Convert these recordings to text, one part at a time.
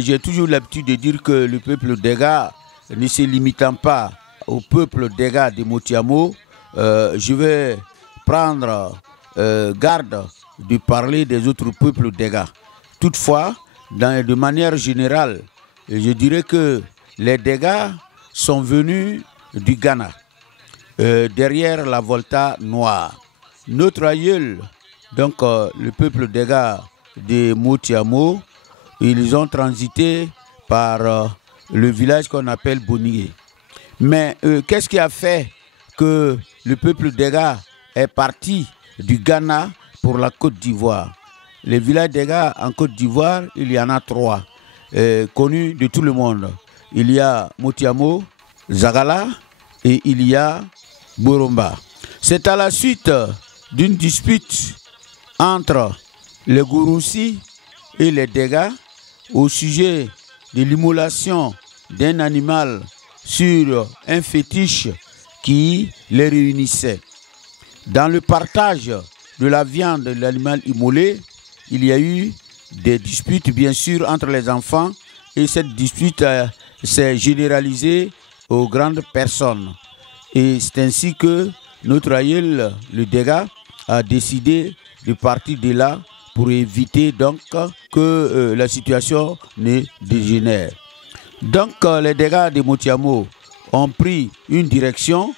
J'ai toujours l'habitude de dire que le peuple Dega, ne se limitant pas au peuple Dega de Motiamo, je vais prendre garde de parler des autres peuples Dega. Toutefois, de manière générale, je dirais que les Dega sont venus du Ghana, derrière la Volta noire. Notre aïeul, donc le peuple Dega de Motiamo, ils ont transité par le village qu'on appelle Bonigué. Mais qu'est-ce qui a fait que le peuple Dega est parti du Ghana pour la Côte d'Ivoire? Les villages Dega en Côte d'Ivoire, il y en a 3, connus de tout le monde. Il y a Motiamo, Zagala et il y a Boromba. C'est à la suite d'une dispute entre les Gouroussi et les Dega au sujet de l'immolation d'un animal sur un fétiche qui les réunissait. Dans le partage de la viande de l'animal immolé, il y a eu des disputes bien sûr entre les enfants et cette dispute s'est généralisée aux grandes personnes. Et c'est ainsi que notre aïeul, le Dega, a décidé de partir de là pour éviter donc que la situation ne dégénère. Donc les Dega de Motiamo ont pris une direction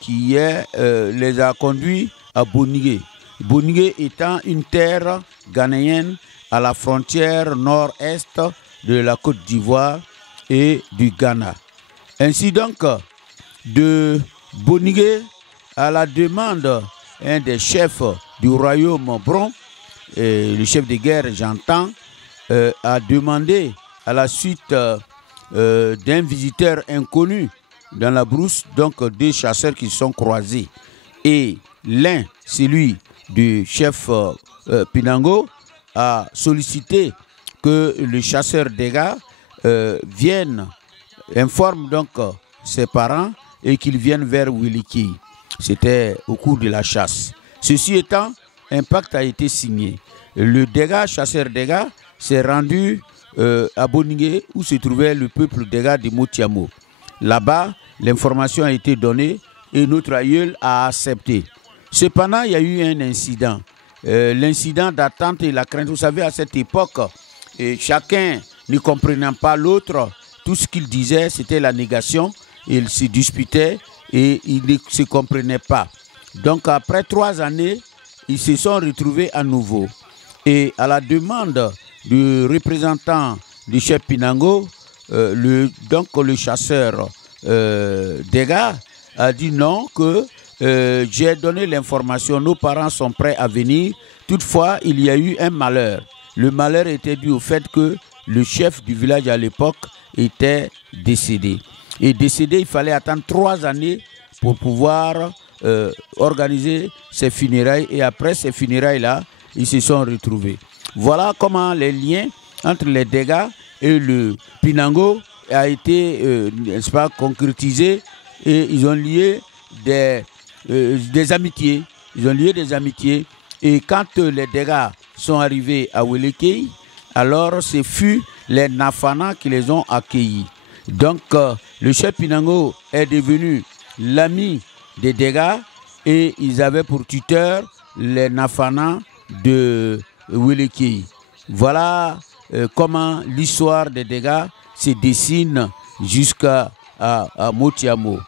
qui les a conduits à Bonigué. Bonigué étant une terre ghanéenne à la frontière nord-est de la Côte d'Ivoire et du Ghana. Ainsi donc, de Bonigué, à la demande des chefs du royaume Bron, le chef de guerre, j'entends, a demandé à la suite d'un visiteur inconnu dans la brousse, donc 2 chasseurs qui sont croisés. Et l'un, celui du chef Pinango, a sollicité que le chasseur Dega vienne, informe donc ses parents et qu'ils viennent vers Wiliki. C'était au cours de la chasse. Ceci étant, un pacte a été signé. Le Dega, chasseur Dega, s'est rendu à Bonigué où se trouvait le peuple Dega de Motiamo. Là-bas, l'information a été donnée et notre aïeul a accepté. Cependant, il y a eu un incident. L'incident d'attente et la crainte. Vous savez, à cette époque, chacun ne comprenant pas l'autre, tout ce qu'il disait, c'était la négation. Ils se disputaient et ils ne se comprenaient pas. Donc, après 3 années, ils se sont retrouvés à nouveau. Et à la demande du représentant du chef Pinango, donc le chasseur Dega a dit non, que j'ai donné l'information, nos parents sont prêts à venir. Toutefois, il y a eu un malheur. Le malheur était dû au fait que le chef du village à l'époque était décédé. Et décédé, il fallait attendre 3 années pour pouvoir organiser ses funérailles. Et après ces funérailles-là, ils se sont retrouvés. Voilà comment les liens entre les Dega et le Pinango a été, n'est-ce pas, concrétisé. Et ils ont lié des amitiés. Ils ont lié des amitiés. Et quand les Dega sont arrivés à Welekei, alors ce fut les Nafana qui les ont accueillis. Donc le chef Pinango est devenu l'ami des Dega et ils avaient pour tuteur les Nafana de Welekei. Voilà comment l'histoire des Dega se dessine jusqu'à Motiamo.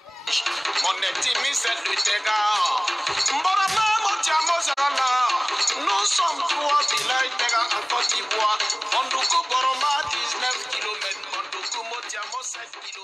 Nous sommes 3 villages Dega en Côte d'Ivoire. Mondoukou Boroma 19 km, Mondoukou Motiamo 7 km.